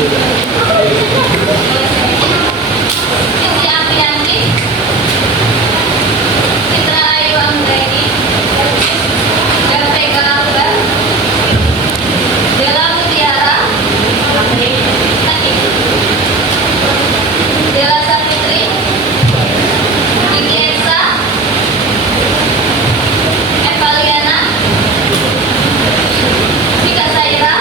Siti Apriyanti, Citra Ayu Anggreni, Gapeka Akbar, Della Mutiara, Della Sapitri, Kiki Esa, Evaliana, Cika Saira,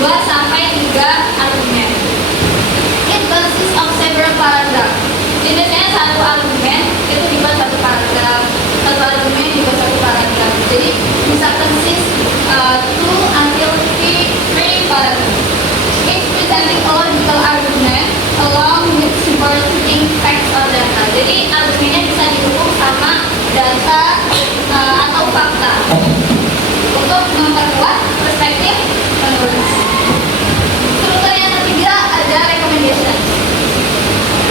2 sampai 3 argumen. It consists of several paragraph. Jadi biasanya satu argumen itu dibuat satu paragraf, satu argumen dibuat satu paragraf. Jadi bisa consist 2 until 3 paragraph. It's presenting a logical argument along with supporting facts or data. Jadi argumennya bisa didukung sama data atau fakta untuk memperkuat perspektif penulis. Struktur yang ketiga ada recommendation.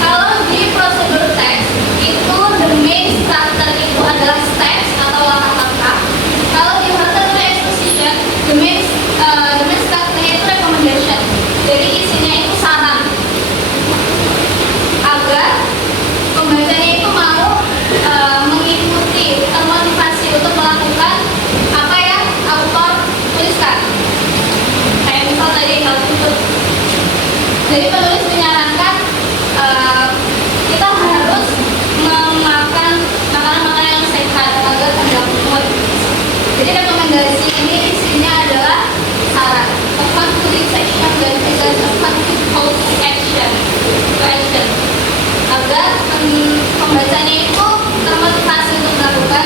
Kalau di prosedur teks itu the main structure itu adalah steps atau langkah-langkah. Kalau di material exposition the main structure-nya itu recommendation. Jadi isinya itu saran agar pembacanya itu mau mengikuti, termotivasi untuk melakukan apa yang autor tuliskan. Kayak misal tadi hal itu. Jadi penulis menyarankan kita harus memakan makanan-makanan yang sehat agar terjaga mood. Jadi rekomendasi ini isinya adalah saran. A concluding section dan presents a concrete call to action. Agar pembacanya itu termotivasi untuk melakukan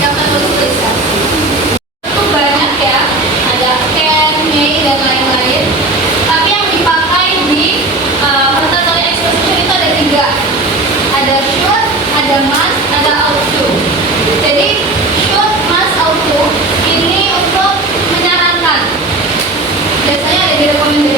yang penulis tuliskan. Itu banyak ya, ada can, may, dan lain-lain. Tapi yang dipakai di pertanyaan exposition itu ada 3. Ada should, ada must, ada ought to. Jadi should, must, ought to ini untuk menyarankan. Biasanya ada di rekomendasi